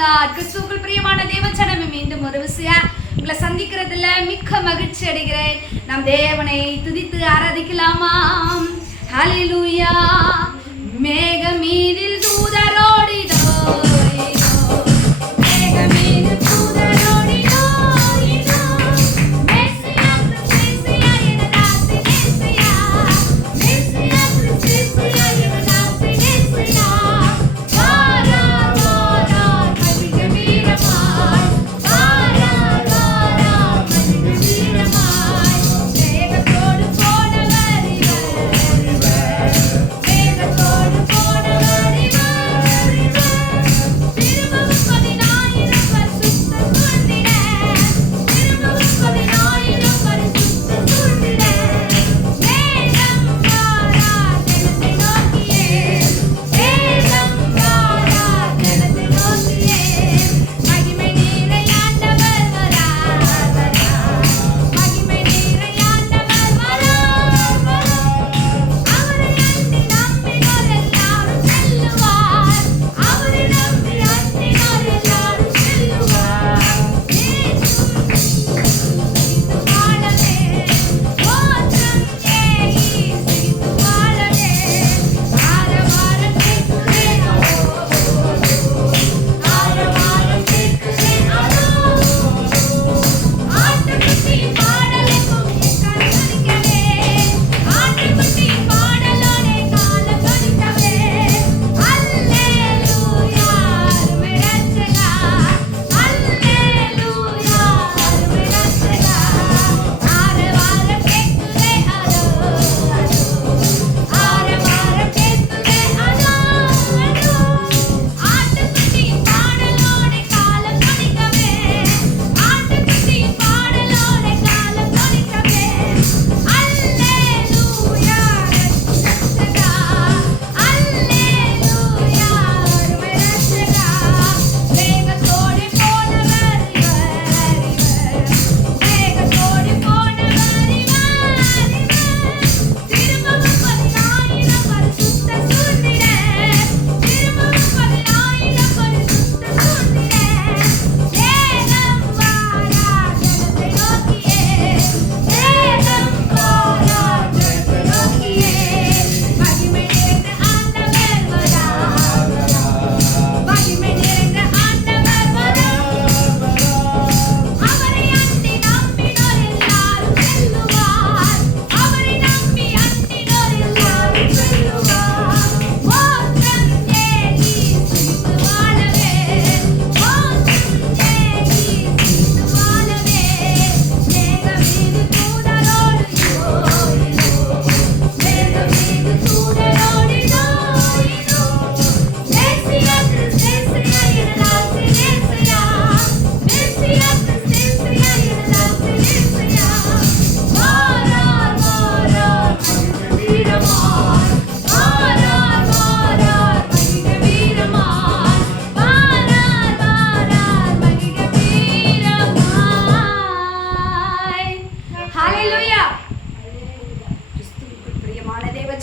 கிறிஸ்துவுக்குள் பிரியமான தேவச்சனமே மீண்டும் ஒரு விஷயம் உங்களை சந்திக்கிறதுல மிக்க மகிழ்ச்சி அடைகிறேன். நம் தேவனை துதித்து ஆராதிக்கலாமா ஹalleluya மேகமீனில் மீதில்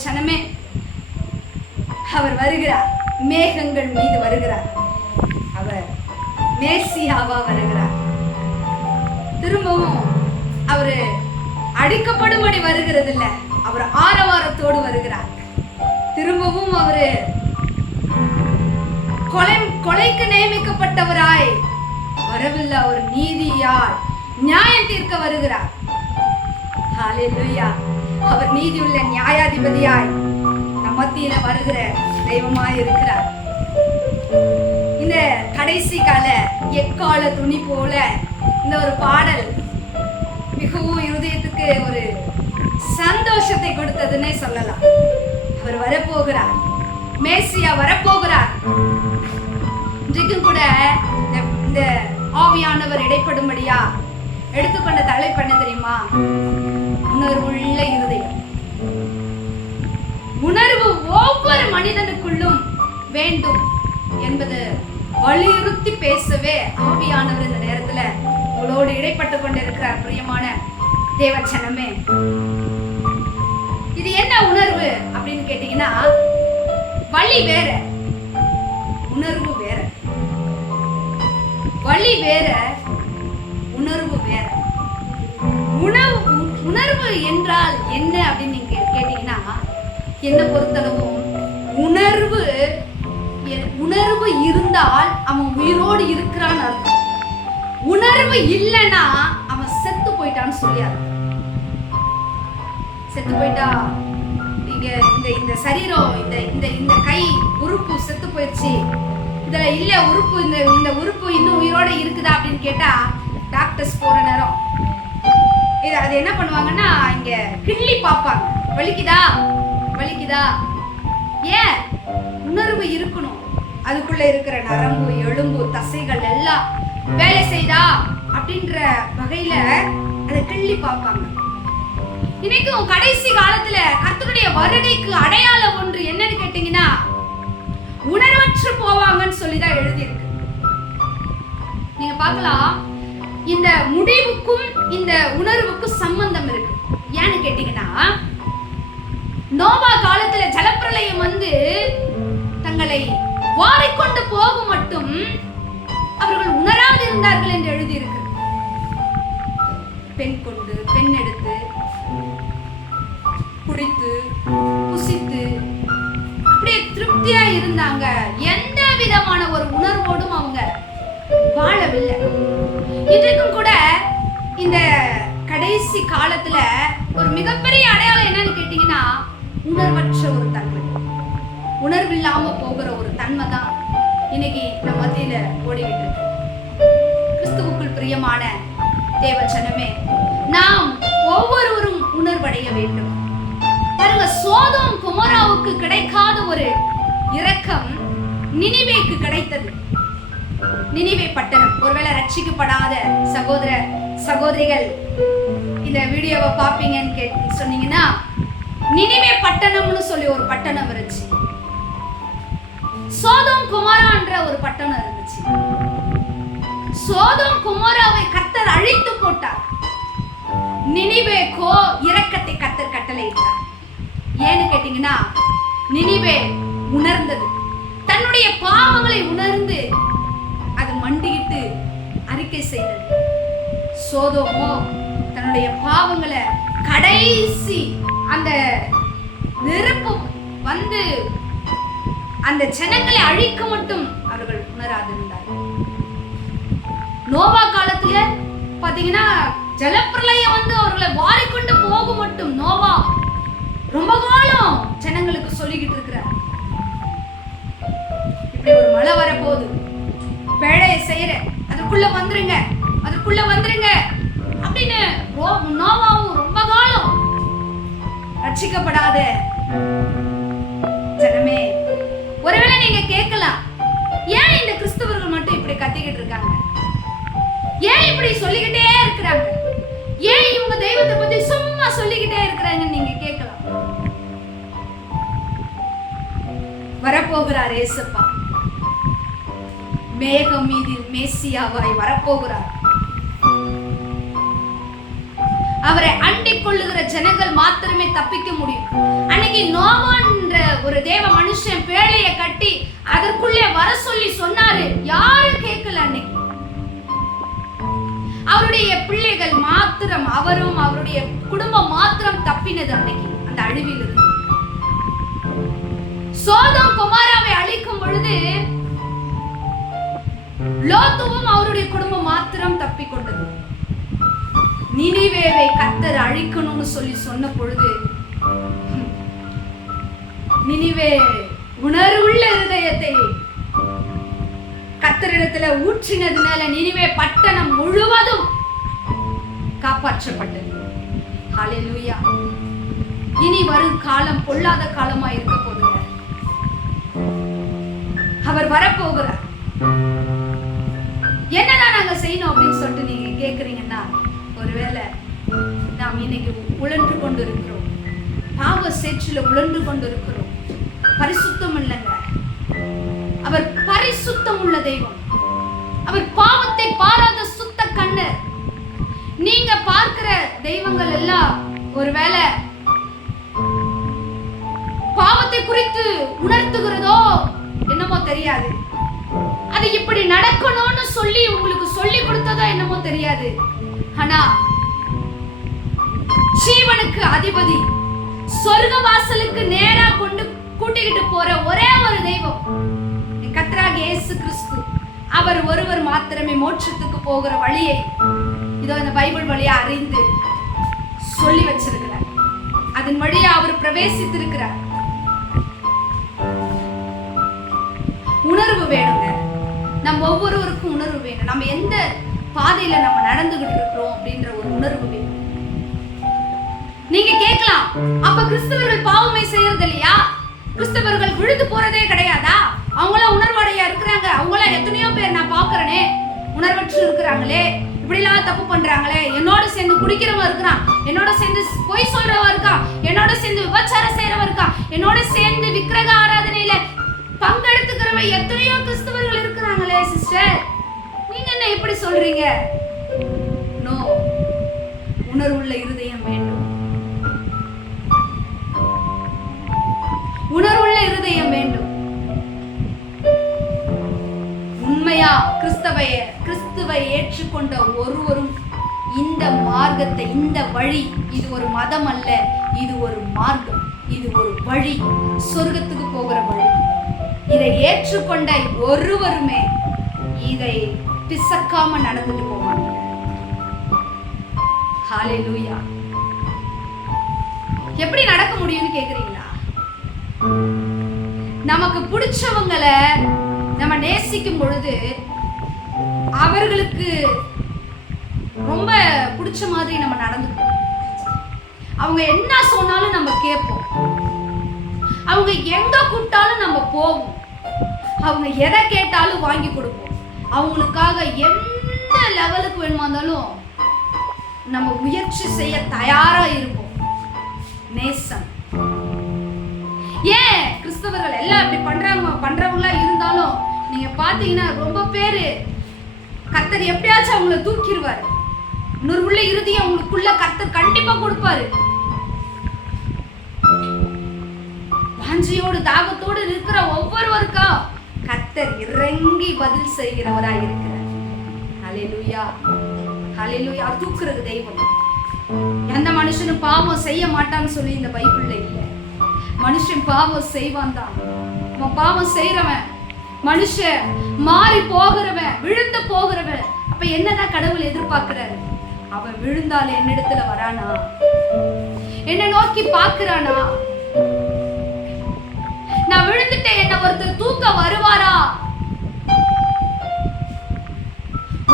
பிரியமான அவர் வருகிறார். மேகங்கள் மீது வருகிறார். அவர் மேசியாவா வருகிறார். திரும்பவும் அவரு அடிக்கப்படும்படி வருகிறது இல்ல அவர் ஆரவாரத்தோடு வருகிறார். திரும்பவும் அவரு கொலை கொலைக்கு நியமிக்கப்பட்டவராய் வரவில்லை. அவர் நீதியால் நியாயம் தீர்க்க வருகிறார். ஹalleluya. அவர் நீதியுள்ள நியாயாதிபதியாய் நம் மத்தியில வருகிற தெய்வமாய் இருக்கிறார். இந்த கடைசி கால எக்கால துணி போல இந்த ஒரு பாடல் மிகவும் இருதயத்துக்கு ஒரு சந்தோஷத்தை கொடுத்ததுன்னே சொல்லலாம். அவர் வரப்போகிறார். மேசியா வரப்போகிறார். இன்றைக்கும் கூட இந்த- இந்த ஆவியானவர் இடைப்படும்படியா எடுத்துக்கொண்ட தலைப்பு என்ன தெரியுமா? உணர்வுள்ள இருதயம். உணர்வு ஒவ்வொரு மனிதனுக்குள்ளும் வேண்டும் என்பது வலியுறுத்தி பேசவே ஆவியானவர் இந்த நேரத்துல உங்களோடு இடைப்பட்டு கொண்டிருக்கிறார் பிரியமான தேவச்சனமே. இது என்ன உணர்வு அப்படின்னு கேட்டீங்கன்னா வழி வேற. உணர்வு வேற உணர்வு வேற. உணவு உணர்வு என்றால் என்ன அப்படின்னு நீங்க கேட்டீங்கன்னா என்ன பொறுத்தளவும் உணர்வு உணர்வு இருந்தால் அவன் உயிரோடு இருக்கிறான்னு அர்த்தம். உணர்வு இல்லைன்னா அவன் செத்து போயிட்டான்னு சொல்லியாரு. செத்து போயிட்டா? நீங்க இந்த இந்த சரீரம் இந்த இந்த இந்த கை உறுப்பு செத்து போயிடுச்சு இதுல இல்ல உறுப்பு இந்த இந்த உறுப்பு இன்னும் உயிரோட இருக்குதா அப்படின்னு கேட்டா டாக்டர்ஸ் போற நேரம். இது அது என்ன பண்ணுவாங்கன்னா இங்க கிள்ளி பார்ப்பாங்க. வலிக்குதா? வலிக்குதா? ஏன்? உணர்வு இருக்கணும். அதுக்குள்ள இருக்கிற நரம்பு எலும்பு தசைகள் எல்லாம் வேலை செய்தா அப்படின்ற வகையில அதை கிள்ளி பார்ப்பாங்க. இன்னைக்கும் கடைசி காலத்துல கர்த்தருடைய வருகைக்கு அடையாளம் ஒன்று என்னன்னு கேட்டீங்கன்னா உணர்வற்று போவாங்கன்னு சொல்லிதான் எழுதியிருக்கு. நீங்க பார்க்கலாம். இந்த முடிவுக்கும் இந்த உணர்வுக்கும் சம்பந்தம் இருக்கு. ஏன்னு கேட்டீங்கன்னா நோவா காலத்துல ஜலப்பிரளயம் வந்து தங்களை வாரிக்கொண்டு போகும் மட்டும் அவர்கள் உணராது இருந்தார்கள் என்று எழுதியிருக்கு. பெண் கொண்டு பெண் எடுத்து குடித்து புசித்து அப்படியே திருப்தியா இருந்தாங்க. எந்த விதமான ஒரு உணர்வோடும் அவங்க வாழவில்லை. இன்றைக்கும் கூட இந்த கடைசி காலத்துல ஒரு மிகப்பெரிய அடையாளம் என்னன்னு கேட்டீங்கன்னா உணர்வற்ற ஒரு தன்மை. உணர்வில்லாம போகிற ஒரு தன்மை தான் இன்னைக்கு நம்ம மத்தியில ஓடிக்கிட்டு இருக்கு. கிறிஸ்துவுக்குள் பிரியமான தேவ ஜனமே நாம் ஒவ்வொருவரும் உணர்வடைய வேண்டும். பாருங்க சோதம் குமராவுக்கு கிடைக்காத ஒரு இரக்கம் நினைவேக்கு கிடைத்தது. நினிவே பட்டணம் ஒருவேளை ரட்சிக்கப்படாத சகோதர சகோதரிகள் இந்த வீடியோவை பார்ப்பீங்கன்னு கேட்டு சொன்னீங்கன்னா நினைவே பட்டணம்னு சொல்லி ஒரு பட்டணம் இருந்துச்சு. சோதம் குமாரான்ற ஒரு பட்டணம் இருந்துச்சு. சோதம் குமாராவை கத்தர் அழித்து போட்டார். நினிவேக்கோ இரக்கத்தை கத்தர் கட்டளையிட்டார். ஏன்னு கேட்டீங்கன்னா நினைவே உணர்ந்தது. தன்னுடைய பாவங்களை உணர்ந்து மண்டியிட்டு அறிக்கை செய்தது. சோதோமோ தன்னுடைய பாவங்களை கடைசி அந்த நெருப்பு வந்து அந்த ஜனங்களை அழிக்க மட்டும் அவர்கள் உணராதிருந்தார்கள். நோவா காலத்துல பாத்தீங்கன்னா ஜலப்பிரளயம் வந்து அவர்களை வாரிக்கொண்டு போக மட்டும் நோவா ரொம்ப காலம் ஜனங்களுக்கு சொல்லிக்கிட்டு இருக்கிறார். இப்படி ஒரு மழை வரப்போகுது. வேலையை செய்யற. அதுக்குள்ள வந்துருங்க. அதுக்குள்ள வந்துருங்க. அப்படின்னு நோவாவும் ரொம்ப காலம் ரட்சிக்கப்படாத ஜனமே ஒருவேளை நீங்க கேட்கலாம் ஏன் இந்த கிறிஸ்தவர்கள் மட்டும் இப்படி கத்திக்கிட்டு இருக்காங்க? ஏன் இப்படி சொல்லிக்கிட்டே இருக்கிறாங்க? ஏன் இவங்க தெய்வத்தை பத்தி சும்மா சொல்லிக்கிட்டே இருக்கிறாங்கன்னு நீங்க கேட்கலாம். வரப்போகிறார் ஏசப்பா மேகம் மீதில் மேசியாவாய் வரப்போகிறார். அவரை அண்டிக் கொள்ளுகிற ஜனங்கள் மாத்திரமே தப்பிக்க முடியும். அன்னைக்கு நோவான்ற ஒரு தேவ மனுஷன் பேழைய கட்டி அதற்குள்ளே வர சொல்லி சொன்னாரு. யாரும் கேட்கல அன்னைக்கு. அவருடைய பிள்ளைகள் மாத்திரம் அவரும் அவருடைய குடும்பம் மாத்திரம் தப்பினது அன்னைக்கு அந்த அழிவில் இருந்து சோதம் குமாராவை அழிக்கும் பொழுது லோத்துவும் அவருடைய குடும்பம் மாத்திரம் தப்பிக்கொண்டது நினைவேவை கத்தர் அழிக்கணும்னு சொல்லி சொன்ன பொழுது நினைவே நினிவே உணர்வுள்ள இருதயத்தை கத்தரிடத்துல ஊற்றினதுனால நினிவே பட்டணம் முழுவதும் காப்பாற்றப்பட்டது. ஹalleluya. இனி வரும் காலம் பொல்லாத காலமா இருக்க போதுங்க அவர் வரப்போகிறார். உழன்று கொண்டிருக்கிறோம். பாவ சேற்றில் உழன்று கொண்டிருக்கிறோம். பரிசுத்தம் இல்லைங்க அவர் பரிசுத்தம் உள்ள தெய்வம். அவர் பாவத்தை பாராத சுத்த கண்ணு நீங்க பார்க்கிற தெய்வங்கள் எல்லாம் ஒருவேளை பாவத்தை குறித்து உணர்த்துகிறதோ என்னமோ தெரியாது. அது இப்படி நடக்கணும்னு சொல்லி உங்களுக்கு சொல்லி கொடுத்ததோ என்னமோ தெரியாது. ஆனா ஜீவனுக்கு அதிபதி. சொர்க்க வாசலுக்கு நேரா கொண்டு கூட்டிக்கிட்டு போற ஒரே ஒரு தெய்வம் கத்ராக இயேசு கிறிஸ்து. அவர் ஒருவர் மாத்திரமே மோட்சத்துக்கு போகிற வழியை இதோ இந்த பைபிள் வழியா அறிந்து சொல்லி வச்சிருக்கிறார். அதன் வழியா அவர் பிரவேசித்திருக்கிறார். உணர்வு வேணுங்க. நம்ம ஒவ்வொருவருக்கும் உணர்வு வேணும். நம்ம எந்த பாதையில நம்ம நடந்துகிட்டு இருக்கிறோம் அப்படின்ற ஒரு உணர்வு வேணும். நீங்க கேட்கலாம் அப்ப கிறிஸ்தவர்கள் பாவமே செய்யறது இல்லையா கிறிஸ்தவர்கள் விழுந்து போறதே கிடையாதா? அவங்களாம் உணர்வடையா இருக்கிறாங்க. அவங்களாம் எத்தனையோ பேர் நான் பாக்குறேனே உணர்வற்று இருக்கிறாங்களே. இப்படிலாம் தப்பு பண்றாங்களே. என்னோட சேர்ந்து குடிக்கிறவன் இருக்கிறான். என்னோட சேர்ந்து பொய் சொல்றவன் இருக்கான். என்னோட சேர்ந்து விபச்சாரம் செய்யறவன் இருக்கான். என்னோட சேர்ந்து விக்கிரக ஆராதனையில பங்கெடுத்துக்கிறவன் எத்தனையோ கிறிஸ்தவர்கள் இருக்கிறாங்களே சிஸ்டர் நீங்க என்ன எப்படி சொல்றீங்க? நோ உணர்வுள்ள இருதயம் கிறிஸ்துவை ஏற்றுக்கொண்ட ஒருவரும் இந்த மார்க்கத்தை இந்த வழி இது ஒரு மதம் அல்ல இது ஒரு மார்க்கம் இது ஒரு வழி சொர்க்கத்துக்கு போகிற வழி. இதை ஏற்றுக்கொண்ட ஒருவருமே இதை பிசக்காம நடந்துட்டு போவாங்க. ஹalleluya. எப்படி நடக்க முடியும்னு கேக்குறீங்களா? நமக்கு பிடிச்சவங்களை நம்ம நேசிக்கும் பொழுது அவர்களுக்கு ரொம்ப பிடிச்ச மாதிரி நம்ம நடந்துப்போம் அவங்க என்ன சொன்னாலும் நம்ம கேட்போம். அவங்க எங்க கூப்பிட்டாலும் நம்ம போவோம். அவங்க எதை கேட்டாலும் வாங்கி கொடுப்போம். அவங்களுக்காக என்ன லெவலுக்கு வேணுமா இருந்தாலும் நம்ம முயற்சி செய்ய தயாரா இருப்போம். நேசம். ஏன் கிறிஸ்தவர்கள் எல்லாம் இப்படி பண்றாங்க பண்றவங்களா இருந்தாலும் நீங்க பாத்தீங்கன்னா ரொம்ப பேரு கர்த்தர் எப்படியாச்சும் அவங்கள தூக்கிடுவார். இன்னொரு உள்ள இறுதி அவங்களுக்குள்ள கர்த்தர் கண்டிப்பா கொடுப்பாரு. வாஞ்சியோடு தாகத்தோடு இருக்கிற ஒவ்வொருவருக்கும் கர்த்தர் இறங்கி பதில் செய்கிறவராய் இருக்கிறார். ஹalleluya. ஹalleluya. தூக்குறது தெய்வம். எந்த மனுஷனும் பாவம் செய்ய மாட்டான்னு சொல்லி இந்த பைபிள்ல இல்லை. மனுஷன் பாவம் செய்வான் தான். அவன் பாவம் செய்யறவன் மனுஷன் மாறி போகிறவன் விழுந்து போகிறவன். அப்ப என்னதான் கடவுள் எதிர்பார்க்கிறாரு? அவன் விழுந்தால் என்னிடத்துல வரானா? என்ன நோக்கி பார்க்கறானா? நான் விழுந்துட்டேன் என்ன ஒருத்தர் தூக்க வருவாரா?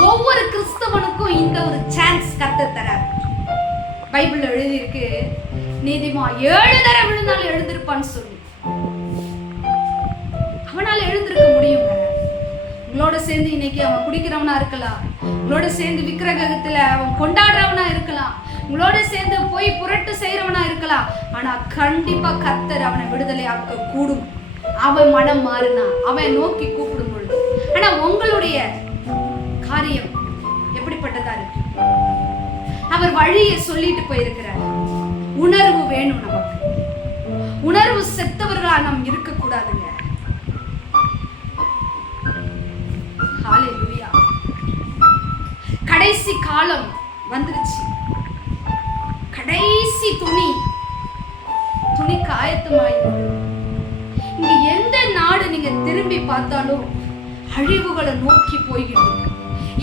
ஒவ்வொரு கிறிஸ்தவனுக்கும் இந்த ஒரு சான்ஸ் கத்த தர பைபிள் எழுதியிருக்கு நீதிமா ஏழு தடவை விழுந்தாலும் எழுந்திருப்பான்னு சொல்லி. அவனால எழுந்திருக்க முடியும்? உங்களோட சேர்ந்து இன்னைக்கு அவன் குடிக்கிறவனா இருக்கலாம். உங்களோட சேர்ந்து விக்கிரகத்துல அவன் கொண்டாடுறவனா இருக்கலாம். உங்களோட சேர்ந்து போய் புரட்டு செய்யறவனா இருக்கலாம். ஆனா கண்டிப்பா கத்தர் அவனை விடுதலை ஆக்க கூடும். அவன் மனம் மாறினா அவன் நோக்கி கூப்பிடும் பொழுது. ஆனா உங்களுடைய காரியம் எப்படிப்பட்டதா இருக்கு? அவர் வழியை சொல்லிட்டு போயிருக்கிறார். உணர்வு வேணும் நமக்கு. உணர்வு செத்தவர்களா நாம் இருக்க கூடாதுங்க ஹalleluya கடைசி காலம் வந்துருச்சு. கடைசி துணி. துணி காயத்தமாயிருக்கு இங்க எந்த நாடு நீங்க திரும்பி பார்த்தாலும் அழிவுகளை நோக்கி போய்கிட்டு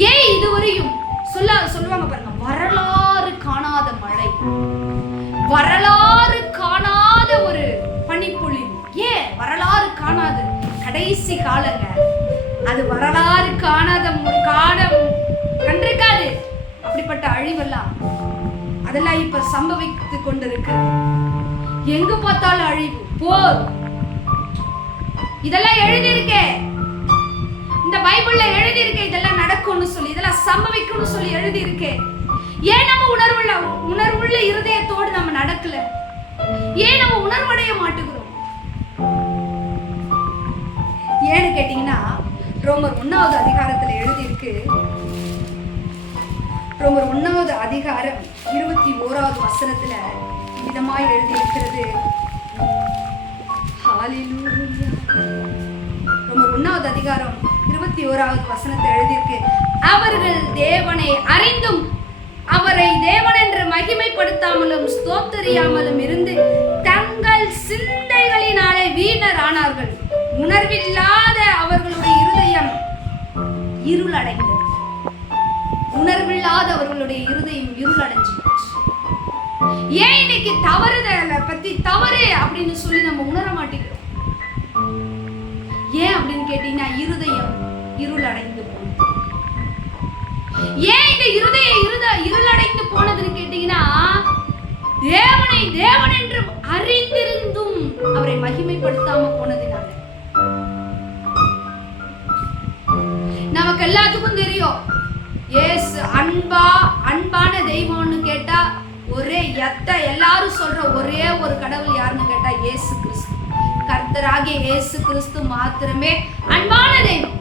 ஏன் இதுவரையும் சொல்ல சொல்லுவாங்க பாருங்க வரலாறு காணாத மழை. வரலாறு காணாத ஒரு பனிப்பொழிவு. ஏன்? வரலாறு காணாது. கடைசி காலங்க. அது வரலாறு காணாத காண கண்டிருக்காது. அப்படிப்பட்ட அழிவெல்லாம் அதெல்லாம் இப்ப சம்பவித்து கொண்டிருக்கு எங்க பார்த்தாலும் அழிவு. போர். இதெல்லாம் எழுதியிருக்கே. இந்த பைபிள்ல எழுதியிருக்கே இதெல்லாம் நடக்கும்னு சொல்லி இதெல்லாம் சம்பவிக்கும்னு சொல்லி எழுதியிருக்கே. ஏன் நம்ம உணர்வுள்ள உணர்வுள்ள இருதயத்தோடு நம்ம நடக்கல? ஏன் நம்ம உணர்வடைய மாட்டுகிறோம்? ஏன்னு கேட்டீங்கன்னா ரோமர் ஒன்னாவது அதிகாரத்துல எழுதியிருக்கு. ரோமர் ஒன்னாவது அதிகாரம் இருபத்தி ஓராவது வசனத்துல விதமாய் எழுதியிருக்கிறது. ஹalleluya. ரோமர் ஒன்னாவது அதிகாரம் இருபத்தி ஓராவது வசனத்தை எழுதியிருக்கு. அவர்கள் தேவனை அறிந்தும் அவரை தேவன் என்று மகிமைப்படுத்தாமலும் ஸ்தோத்தரியாமலும் இருந்து தங்கள் சிந்தைகளினாலே வீணரானார்கள். உணர்வில்லாத அவர்களுடைய இருளடைந்தது. உணர்வில்லாத அவர்களுடைய இருதயம் இருளடைஞ்சு ஏன் இன்னைக்கு தவறுதலை பத்தி தவறு அப்படின்னு சொல்லி நம்ம உணர மாட்டேங்கிறோம்? ஏன் அப்படின்னு கேட்டீங்கன்னா இருதயம் இருளடைந்து போனது. ஏன் இந்த இருதய இருத இருளடைந்து போனதுன்னு கேட்டீங்கன்னா தேவனை தேவன் என்று அறிந்திருந்தும் அவரை மகிமைப்படுத்தாம போனதுனால. நமக்கு எல்லாத்துக்கும் தெரியும். ஏசு அன்பா அன்பான தெய்வம்னு கேட்டா ஒரே எத்த எல்லாரும் சொல்ற ஒரே ஒரு கடவுள் யாருன்னு கேட்டா இயேசு கிறிஸ்து. கர்த்தராகிய இயேசு கிறிஸ்து மாத்திரமே அன்பான தெய்வம்.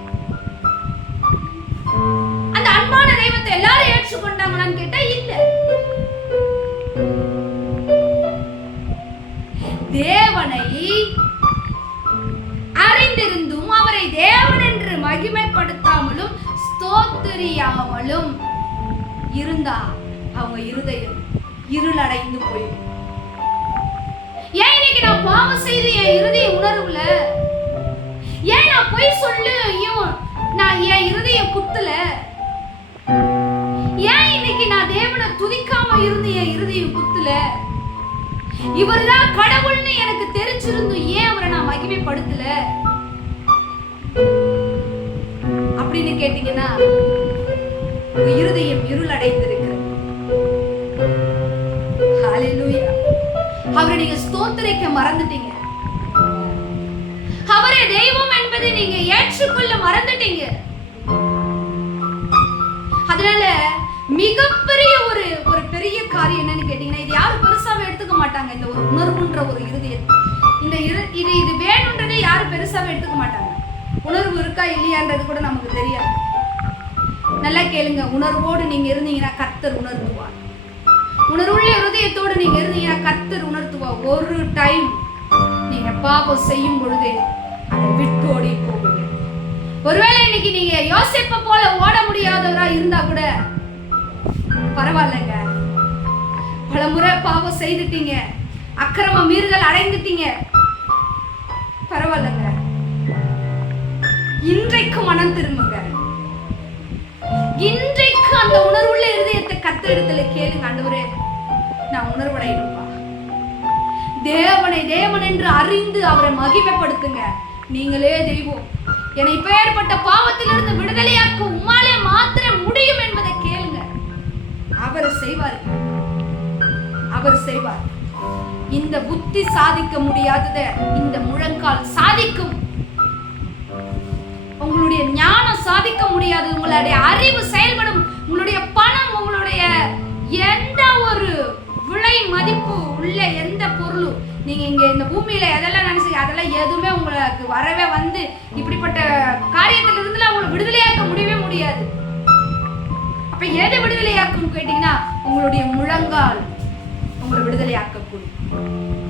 அந்த அன்பான தெய்வத்தை எல்லாரும் ஏற்றுக்கொண்டாங்களான்னு கேட்டா இல்ல. தேவனை மகிமைப்படுத்தாமலும் ஸ்தோத்திரியாமலும் இருந்தா அவங்க இருதயம் இருளடைந்து போயிடும். ஏன் இன்னைக்கு நான் பாவம் செய்து என் இருதய உணர்வுல ஏன் நான் பொய் சொல்லியும் நான் என் இருதய குத்துல? ஏன் இன்னைக்கு நான் தேவனை துதிக்காம இருந்து என் இருதயம் குத்துல? இவர்தான் கடவுள்னு எனக்கு தெரிஞ்சிருந்தும் ஏன் அவரை நான் மகிமைப்படுத்தல? அப்படின்னு கேட்டீங்கன்னா உங்க இருதயம் இருளடைந்திருக்கிறது. ஹalleluya. அவரை நீங்க ஸ்தோத்திரிக்க மறந்துட்டீங்க. அவரே தெய்வம் என்பதை நீங்க ஏற்றுக்கொள்ள மறந்துட்டீங்க. அதனால மிகப்பெரிய ஒரு ஒரு பெரிய காரியம் என்னன்னு கேட்டீங்கன்னா இது யாரும் பெருசாவே எடுத்துக்க மாட்டாங்க. இந்த ஒரு உணர்வுன்ற ஒரு இருதயம் இந்த இரு இது இது வேணுன்றதே யாரும் பெருசாவே எடுத்துக்க மாட்டாங்க. உணர்வு இருக்கா இல்லையான்றது கூட நமக்கு தெரியாது. நல்லா கேளுங்க உணர்வோடு நீங்க இருந்தீங்கன்னா கர்த்தர் உணர்த்துவார். உணர்வுள்ள இருதயத்தோடு நீங்க இருந்தீங்கன்னா கர்த்தர் உணர்த்துவார். ஒரு டைம் நீங்க பாவம் செய்யும் பொழுது அதை விட்டு ஓடி போகுங்க. ஒருவேளை இன்னைக்கு நீங்க யோசிப்ப போல ஓட முடியாதவரா இருந்தா கூட பரவாயில்லைங்க. பல முறை பாவம் செய்துட்டீங்க. அக்கிரம மீறுதல் அடைந்துட்டீங்க. பரவாயில்லைங்க. இன்றைக்கு மனம் திரும்புங்க. இன்றைக்கு அந்த உணர்வுள்ள இருதயத்தை கத்தெடுத்துல கேளுங்க ஆண்டவரே. நான் உணர்வடையணும்பா. தேவனை தேவன் என்று அறிந்து அவரை மகிமைப்படுத்துங்க. நீங்களே தெய்வம். என்னை இப்பேற்பட்ட பாவத்திலிருந்து விடுதலையாக்க உம்மாலே மாத்திரம் முடியும் என்பதை கேளுங்க. அவர் செய்வார். அவர் செய்வார். இந்த புத்தி சாதிக்க முடியாதத இந்த முழங்கால் சாதிக்கும். உங்களுடைய ஞானம் சாதிக்க முடியாது உங்களுடைய அறிவு செயல்படும் உங்களுடைய பணம் உங்களுடைய எந்த ஒரு விலை மதிப்பு உள்ள எந்த பொருளும் நீங்க இங்க இந்த பூமியில எதெல்லாம் நினைச்சு அதெல்லாம் எதுவுமே உங்களுக்கு வரவே வந்து இப்படிப்பட்ட காரியத்துல இருந்து உங்களை விடுதலையாக்க முடியவே முடியாது. அப்ப எதை விடுதலையாக்கும் கேட்டீங்கன்னா உங்களுடைய முழங்கால் உங்களை விடுதலையாக்கக்கூடும்.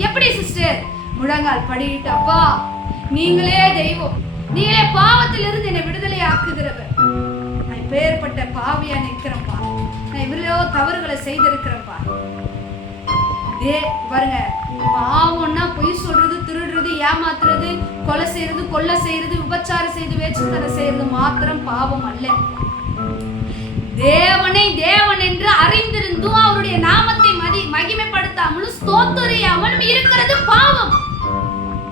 எப்படி சிஸ்டர் முழங்கால் படிட்டு அப்பா நீங்களே தெய்வம். நீங்களே பாவத்திலிருந்து என்னை விடுதலை ஆக்குகிறவர் நான் இப்பேற்பட்ட பாவியா நிற்கிறேன்ப்பா நான் இவ்வளோ தவறுகளை செய்திருக்கிறேன்ப்பா இதே பாருங்க பாவம்னா பொய் சொல்றது திருடுறது ஏமாத்துறது கொலை செய்யறது கொள்ளை செய்யறது விபச்சாரம் செய்து வேற்றுத்தனை செய்யறது மாத்திரம் பாவம் அல்ல. தேவனை தேவன் என்று அறிந்திருந்தும் அவருடைய நாமத்தை மதி மகிமைப்படுத்தாமலும் ஸ்தோத்தரியாமலும் இருக்கிறது பாவம்.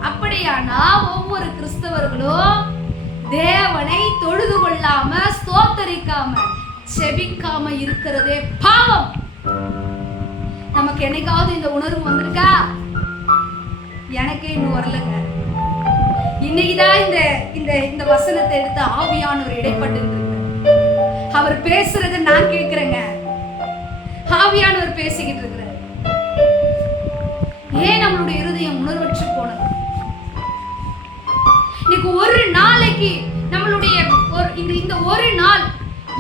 அப்படியானா ஒவ்வொரு கிறிஸ்தவர்களும் தேவனை தொழுது கொள்ளாம ஸ்தோத்தரிக்காம செபிக்காம இருக்கிறதே பாவம். நமக்கு என்னைக்காவது இந்த உணர்வு வந்திருக்கா? எனக்கே இன்னும் வரலங்க. இன்னைக்குதான் இந்த இந்த இந்த வசனத்தை எடுத்து ஆவியானவர் இடைப்பட்டு அவர் பேசுறத நான் கேட்கிறேங்க. ஆவியானவர் பேசிக்கிட்டு இருக்கிறார். ஏன் நம்மளுடைய இருதயம் உணர்வற்று போனது? இன்னைக்கு ஒரு நாளைக்கு நம்மளுடைய ஒரு இந்த இந்த ஒரு நாள்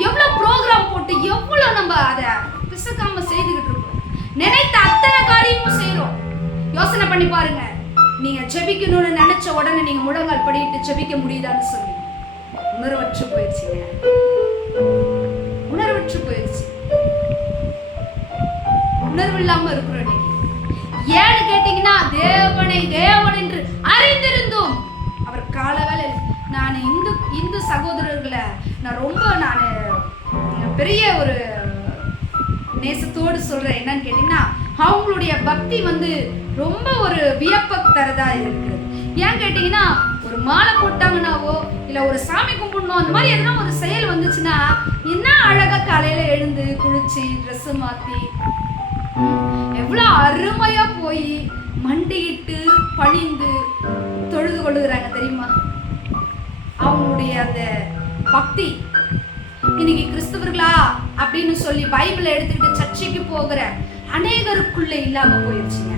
எவ்வளவு ப்ரோக்ராம் போட்டு எவ்வளவு நம்ம அதை பிசக்காம செய்துகிட்டு இருக்கோம். நினைத்த அத்தனை காரியமும் செய்கிறோம் யோசனை பண்ணி பாருங்க. நீங்க ஜெபிக்கணும்னு நினைச்ச உடனே நீங்க முழங்கால் படிட்டு ஜெபிக்க முடியுதான்னு சொல்லி உணர்வற்று போயிடுச்சுங்க. உணர்வற்று போயிடுச்சு. உணர்வு இல்லாம இருக்கிறோம் இன்னைக்கு. ஏன்னு கேட்டீங்கன்னா தேவனை தேவன் என்று அறிந்திருந்தும் காலவேளை நான் இந்து இந்து சகோதரர்களை நான் ரொம்ப நான் பெரிய ஒரு நேசத்தோடு சொல்றேன். என்னன்னு கேட்டிங்கன்னா அவங்களுடைய பக்தி வந்து ரொம்ப ஒரு வியப்ப தரதா இருக்குது ஏன் கேட்டீங்கன்னா ஒரு மாலை போட்டாங்கன்னாவோ இல்லை ஒரு சாமி கும்பிடணும் அந்த மாதிரி எதனா ஒரு செயல் வந்துச்சுன்னா என்ன அழகா காலையில் எழுந்து குளிச்சு ட்ரெஸ் மாற்றி எவ்வளோ எவ்வளவு அருமையா போய் மண்டியிட்டு பணிந்து தொழுது கொள்ளுகிறாங்க தெரியுமா? அவங்களுடைய அந்த பக்தி. இன்னைக்கு கிறிஸ்தவர்களா அப்படின்னு சொல்லி பைபிளை எடுத்துக்கிட்டு சர்ச்சைக்கு போகிற அநேகருக்குள்ள இல்லாம போயிடுச்சுங்க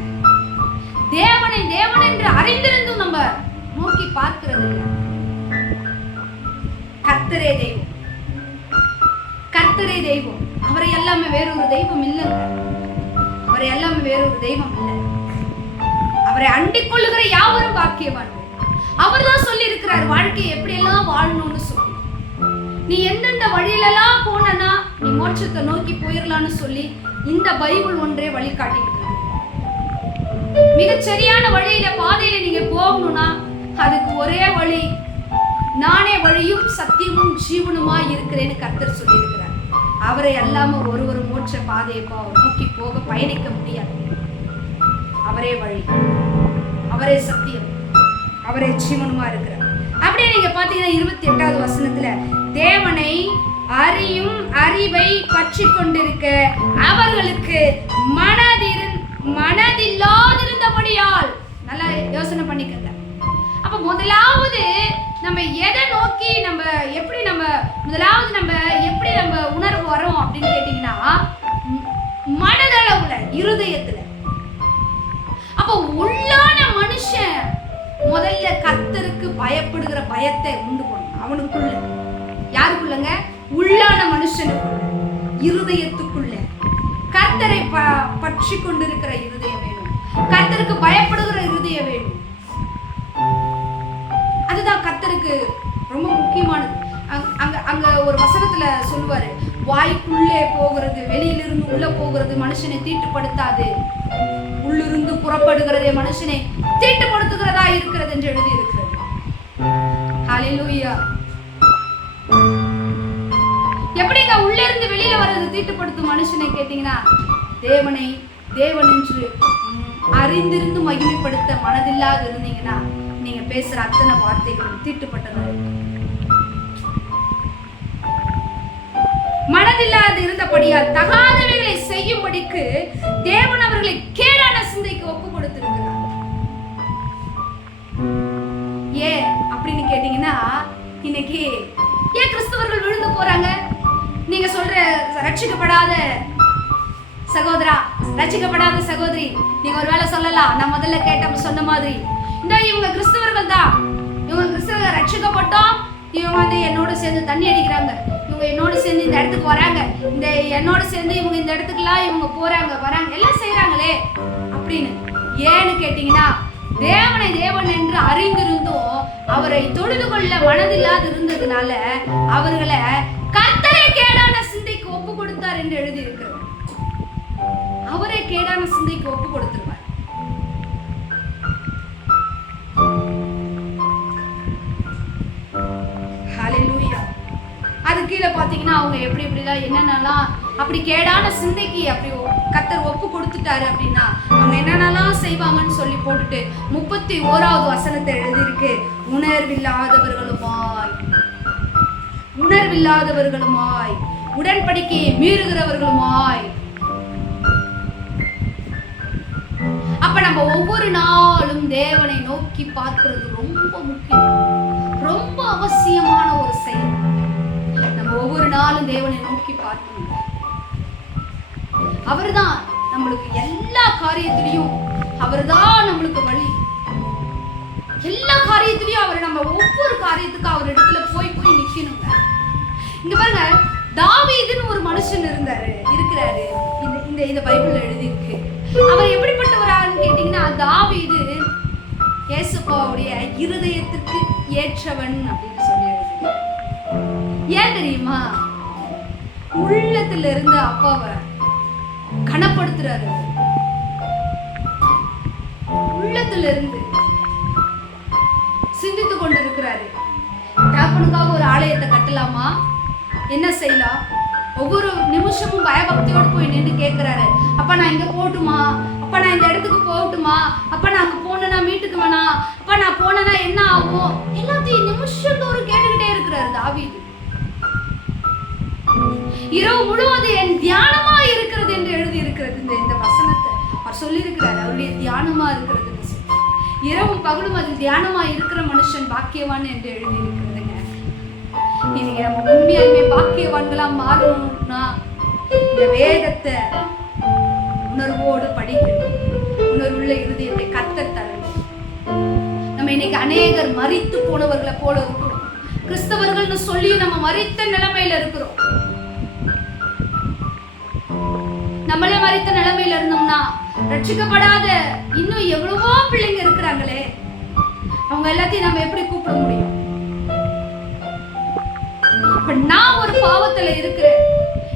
தேவனை தேவன் என்று அறிந்திருந்தும் நம்ம நோக்கி பார்க்கிறது கர்த்தரே தெய்வம். கர்த்தரே தெய்வம். அவரை எல்லாமே வேறொரு தெய்வம் இல்லைங்க. அவரை எல்லாமே வேறொரு தெய்வம் இல்லை. அவரை அண்டிக் கொள்ளுகிற யாவரும் பாக்கியவான் அவர் தான் சொல்லி இருக்கிறார் வாழ்க்கையை எப்படியெல்லாம் வாழணும்னு சொல்லி. நீ எந்தெந்த வழியிலெல்லாம் போனனா நீ மோட்சத்தை நோக்கி போயிடலாம்னு சொல்லி இந்த பைபிள் ஒன்றே வழி காட்டிக்கிட்டு சரியான வழியில பாதையில நீங்க போகணும்னா அதுக்கு ஒரே வழி நானே வழியும் சத்தியமும் ஜீவனுமா இருக்கிறேன்னு கர்த்தர் சொல்லியிருக்கிறார். அவரை அல்லாம ஒரு ஒரு மோட்ச பாதையை நோக்கி போக பயணிக்க முடியாது. அவரே வழி. அவரே சத்தியம். அவரே ஜீவனுமா இருக்கிறார். அப்படியே நீங்க பாத்தீங்கன்னா இருபத்தி எட்டாவது வசனத்துல தேவனை அறியும் அறிவை பற்றி கொண்டிருக்க அவர்களுக்கு மனதிரு மனதில்லாதிருந்தபடியால். நல்லா யோசனை பண்ணிக்கங்க. அப்ப முதலாவது நம்ம எதை நோக்கி நம்ம எப்படி நம்ம முதலாவது நம்ம எப்படி நம்ம உணர்வு வரோம் அப்படின்னு கேட்டீங்கன்னா மனதளவுல இருதயத்துல. அப்ப உள்ளான மனுஷன் முதல்ல கத்தருக்கு பயப்படுகிற பயத்தை உண்டு பண்ணும். அவனுக்குள்ள. யாருக்குள்ளங்க? உள்ளான மனுஷனுக்குள்ள. இருதயத்துக்குள்ள. கர்த்தரை ப பற்றி கொண்டிருக்கிற இருதயம் வேணும். கர்த்தருக்கு பயப்படுகிற இருதயம் வேணும். அதுதான் கர்த்தருக்கு ரொம்ப முக்கியமானது. அங்க அங்க ஒரு வசனத்துல சொல்லுவாரு. வாய்க்குள்ளே போகிறது வெளியிலிருந்து உள்ள போகிறது மனுஷனை தீட்டுப்படுத்தாது. உள்ளிருந்து புறப்படுகிறதே மனுஷனை தீட்டுப்படுத்துகிறதா இருக்கிறது என்று எழுதியிருக்கிறது. எப்படிங்க உள்ள இருந்து வெளியில வர்றது தீட்டுப்படுத்தும் மனுஷனை கேட்டீங்கன்னா தேவனை தேவன் என்று அறிந்திருந்து மகிமைப்படுத்த மனதில்லாத இருந்தீங்கன்னா நீங்க பேசுற அத்தனை வார்த்தைகளும் தீட்டுப்பட்டதாக இருக்கும் மனதில்லாது இருந்தபடியால் தகாதவைகளை செய்யும்படிக்கு தேவன் அவர்களை கேடான சிந்தைக்கு ஒப்பு கொடுத்திருக்கிறார். ஏ அப்படின்னு கேட்டீங்கன்னா இன்னைக்கு ஏன் கிறிஸ்தவர்கள் விழுந்து போறாங்க? நீங்க சொல்ற ரட்சிக்கப்படாத சகோதரா ரட்சிக்கப்படாத சகோதரி நீங்க ஒருவேளை சொல்லலாம். நான் முதல்ல கேட்ட சொன்ன மாதிரி இந்த இவங்க கிறிஸ்தவர்கள் தான் இவங்க கிறிஸ்தவர்கள் ரட்சிக்கப்பட்டோம். இவங்க வந்து என்னோட சேர்ந்து தண்ணி அடிக்கிறாங்க. இவங்க என்னோட சேர்ந்து இந்த இடத்துக்கு வராங்க. இந்த என்னோட சேர்ந்து இவங்க இந்த இடத்துக்குலாம் இவங்க போறாங்க வராங்க எல்லாம் செய்யறாங்களே அப்படின்னு ஏன்னு கேட்டீங்கன்னா தேவனை தேவன் என்று அறிந்திருந்தும் அவரை தொழுது கொள்ள மனதில்லாது இருந்ததுனால அவர்களை கர்த்தரை கேடான சிந்தைக்கு ஒப்பு கொடுத்தார் என்று எழுதியிருக்கிறார் அவரை கேடான சிந்தைக்கு ஒப்பு கொடுத்துருவார். கீழே பார்த்தீங்கன்னா அவங்க எப்படி எப்படிலாம் என்னென்னலாம் அப்படி கேடான சிந்தைக்கு அப்படி கத்தர் ஒப்பு கொடுத்துட்டாரு அப்படின்னா அவங்க என்னென்னலாம் செய்வாங்கன்னு சொல்லி போட்டுட்டு முப்பத்தி ஓராவது வசனத்தை எழுதியிருக்கு. உணர்வில்லாதவர்களுமாய். உணர்வில்லாதவர்களுமாய். உடன்படிக்கையை மீறுகிறவர்களுமாய். அப்ப நம்ம ஒவ்வொரு நாளும் தேவனை நோக்கி பார்க்கிறது ரொம்ப முக்கியம். ரொம்ப அவசியமான ஒரு செயல். ஒவ்வொரு நாளும் தேவனை நோக்கி பார்க்கணும் அவர்தான் நம்மளுக்கு எல்லா காரியத்திலையும் அவர்தான் நம்மளுக்கு வழி. எல்லா காரியத்திலையும் அவர் நம்ம ஒவ்வொரு காரியத்துக்கும் அவர் இடத்துல போய் போய் நிக்கணுங்க. இங்க பாருங்க தாவீதுன்னு ஒரு மனுஷன் இருந்தாரு இருக்கிறாரு. இந்த இந்த இந்த பைபிள் எழுதி இருக்கு அவர் எப்படிப்பட்டவரான்னு கேட்டீங்கன்னா தாவீது இயேசுப்பாவுடைய இருதயத்திற்கு ஏற்றவன் அப்படின்னு சொல்லி எழுதி ஏன் தெரியுமா? உள்ளத்துல இருந்த அப்பாவை கனப்படுத்துறாரு உள்ளத்துல இருந்து சிந்தித்து கொண்டு இருக்கிறாரு தகப்பனுக்காக ஒரு ஆலயத்தை கட்டலாமா? என்ன செய்யலாம்? ஒவ்வொரு நிமிஷமும் பயபக்தியோடு போய் நின்று கேட்கிறாரு அப்போ நான் இங்க போகட்டுமா? அப்போ நான் இந்த இடத்துக்கு போகட்டுமா? அப்போ நான் அங்க போனேன்னா மீட்டுக்கு வேணாம். அப்பா நான் போனேன்னா என்ன ஆகும்? எல்லாத்தையும் நிமிஷந்தோறும் கேட்டுக்கிட்டே இருக்கிறாரு தாவீது. இரவு முழுவதும் என் தியானமா இருக்கிறது என்று எழுதி இருக்கிறது இந்த இந்த வசனத்தை. அவர் சொல்லியிருக்கிறார் அவருடைய தியானமா இருக்கிறது இரவும் பகலும் அதில் தியானமா இருக்கிற மனுஷன் பாக்கியவான் என்று எழுதி இருக்கிறதுங்க இன்னைக்கு நம்ம உண்மையாலுமே பாக்கியவான்களா மாறணும்னா இந்த வேதத்தை உணர்வோடு படிக்கணும். உணர்வுள்ள இருதயத்தை கத்த தரணும். நம்ம இன்னைக்கு அநேகர் மறித்து போனவர்களை போல இருக்கிறோம். கிறிஸ்தவர்கள்னு சொல்லி நம்ம மறித்த நிலைமையில இருக்கிறோம். நம்மளே மறைத்த நிலைமையில இருந்தோம்னா ரட்சிக்கப்படாத இன்னும் எவ்வளவோ பிள்ளைங்க இருக்கிறாங்களே அவங்க எல்லாத்தையும் நம்ம எப்படி கூப்பிட முடியும்? இப்ப நான் ஒரு பாவத்துல இருக்கிறேன்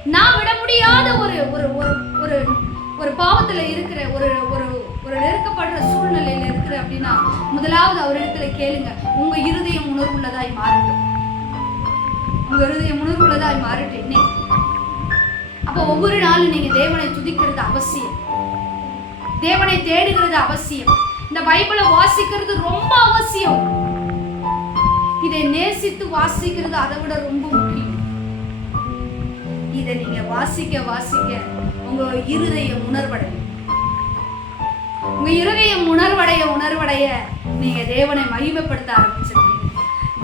நான் விட முடியாத ஒரு ஒரு ஒரு ஒரு ஒரு பாவத்துல இருக்கிற ஒரு ஒரு ஒரு நெருக்கப்படுற சூழ்நிலையில இருக்கிற அப்படின்னா முதலாவது அவரிடத்துல கேளுங்க உங்க இருதயம் உணர்வுள்ளதாய் மாறட்டும். உங்க இருதயம் உணர்வுள்ளதாய் மாறட்டும் இன்னைக்கு அப்போ ஒவ்வொரு நாளும் நீங்க தேவனை துதிக்கிறது அவசியம். தேவனை தேடுகிறது அவசியம். இந்த பைபிளை வாசிக்கிறது ரொம்ப அவசியம். இதை நேசித்து வாசிக்கிறது அதை விட ரொம்ப முக்கியம். இதை நீங்க வாசிக்க வாசிக்க உங்க இருதயம் உணர்வடையும் உங்க இருதயம் உணர்வடைய உணர்வடைய நீங்க தேவனை மகிமைப்படுத்த ஆரம்பிச்சிருக்கீங்க.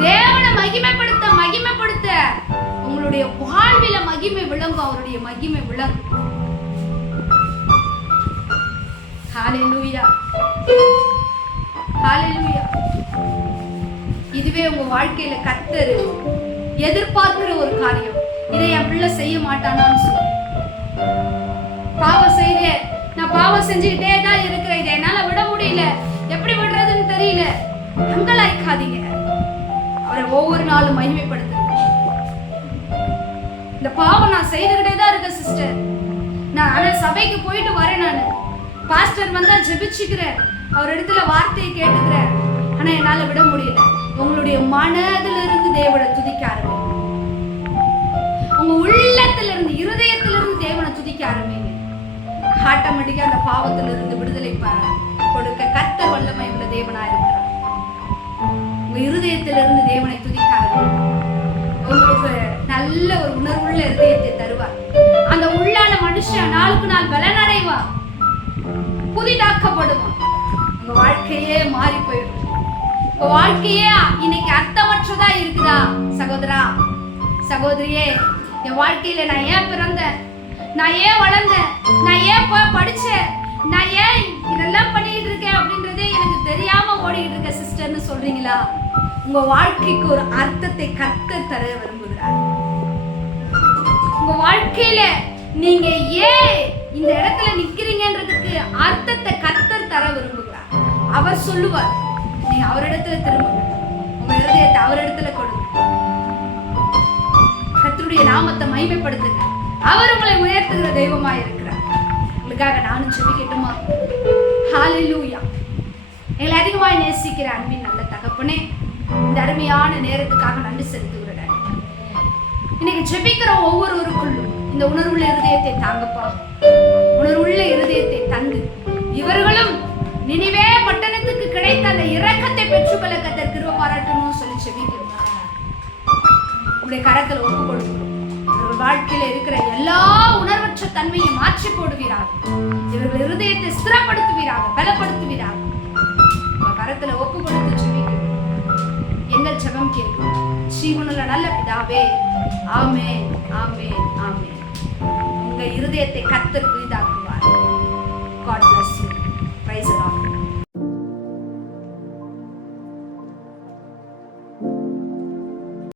தேவனை மகிமைப்படுத்த மகிமைப்படுத்த அவருடைய வாழ்வில மகிமை விளங்கும் அவருடைய மகிமை விளங்கும். இதுவே உங்க வாழ்க்கையில கத்தரு எதிர்பார்க்கிற ஒரு காரியம். இதை என் பிள்ளை செய்ய மாட்டானான்னு சொல்ல. பாவம் செய்தேன் நான் பாவம் செஞ்சுக்கிட்டே தான் இருக்கிறேன். இதை என்னால விட முடியல. எப்படி விடுறதுன்னு தெரியல. அங்கலாய்க்காதீங்க. அவரை ஒவ்வொரு நாளும் மகிமைப்படுத்த இந்த பாவம் நான் செய்துகிட்டே தான் இருக்கேன் சிஸ்டர் நான் ஆனா சபைக்கு போயிட்டு வரேன் நான். பாஸ்டர் வந்தா ஜெபிச்சுக்கிறேன் அவர் இடத்துல வார்த்தையை கேட்டுக்கிறேன் ஆனா என்னால விட முடியல. உங்களுடைய மனதிலிருந்து இருந்து தேவனை துதிக்க ஆரம்பிங்க. உங்க உள்ளத்துல இருந்து இருதயத்துல இருந்து தேவனை துதிக்க ஆரம்பிங்க. ஆட்டோமேட்டிக்கா அந்த பாவத்துல இருந்து விடுதலை கொடுக்க கத்த வல்லமை உள்ள தேவனா இருக்கிறார். உங்க இருதயத்துல இருந்து தேவனை துதிக்க ஆரம்பிங்க. உங்களுக்கு நல்ல ஒரு உணர்வுள்ள இதயத்தை தருவார். அந்த உள்ளான மனுஷன் நாளுக்கு நாள் பலனடைவார் புதிதாக்கப்படுவான். உங்க வாழ்க்கையே மாறி போயிடும். உங்க வாழ்க்கையே இன்னைக்கு அர்த்தமற்றதா இருக்குதா சகோதரா? சகோதரியே என் வாழ்க்கையில நான் ஏன் பிறந்தேன் நான் ஏன் வளர்ந்தேன் நான் ஏன் படிச்சேன் நான் ஏன் இதெல்லாம் பண்ணிட்டு இருக்கேன் அப்படின்றதே எனக்கு தெரியாம ஓடிட்டு இருக்க சிஸ்டர்னு சொல்றீங்களா? உங்க வாழ்க்கைக்கு ஒரு அர்த்தத்தை கத்த தர விரும்புகிறார். வாழ்க்கையில நீங்க ஏன் இந்த இடத்துல நிக்கிறீங்கன்றதுக்கு அர்த்தத்தை கத்தர் தர விரும்புகிறார். அவர் சொல்லுவார் நீ அவரிடத்துல திரும்புங்க உங்க இருதயத்தை அவரிடத்துல கொடுங்க கத்தருடைய நாமத்தை மகிமைப்படுத்துங்க. அவர் உங்களை உயர்த்துகிற தெய்வமா இருக்கிறார். உங்களுக்காக நானும் சொல்லிக்கிட்டுமா? ஹாலிலூயா எங்களை அதிகமாய் நேசிக்கிற அன்பின் நல்ல தகப்பனே இந்த அருமையான நேரத்துக்காக நன்றி செலுத்துகிறேன் இன்னைக்கு ஜெபிக்கிற ஒவ்வொருவருக்குள்ளும் இந்த உணர்வுள்ள இருதயத்தை தாங்கப்பா. உணர்வுள்ள இருதயத்தை தந்து. இவர்களும் நினைவே பட்டணத்துக்கு கிடைத்த அந்த இரக்கத்தை பெற்றுக்கொள்ள கத்தர் கிருப பாராட்டணும் சொல்லி ஜெபிக்கிறோம். உடைய கரத்தில் ஒப்பு கொடுக்கிறோம் இவர்கள் வாழ்க்கையில இருக்கிற எல்லா உணர்வற்ற தன்மையை மாற்றி போடுவீராக. இவர்கள் இருதயத்தை ஸ்திரப்படுத்துவீராக பலப்படுத்துவீராக. கரத்துல ஒப்பு கொடுத்து ஜெபிக்கிறோம். எங்கள் ஜெபம் கேட்கும். ஜீவனுள்ள நல்ல பிதாவே ஆமே ஆமே ஆமே உங்கள் இருதயத்தை கத்தர் புதிதாக்குவார். God bless you praise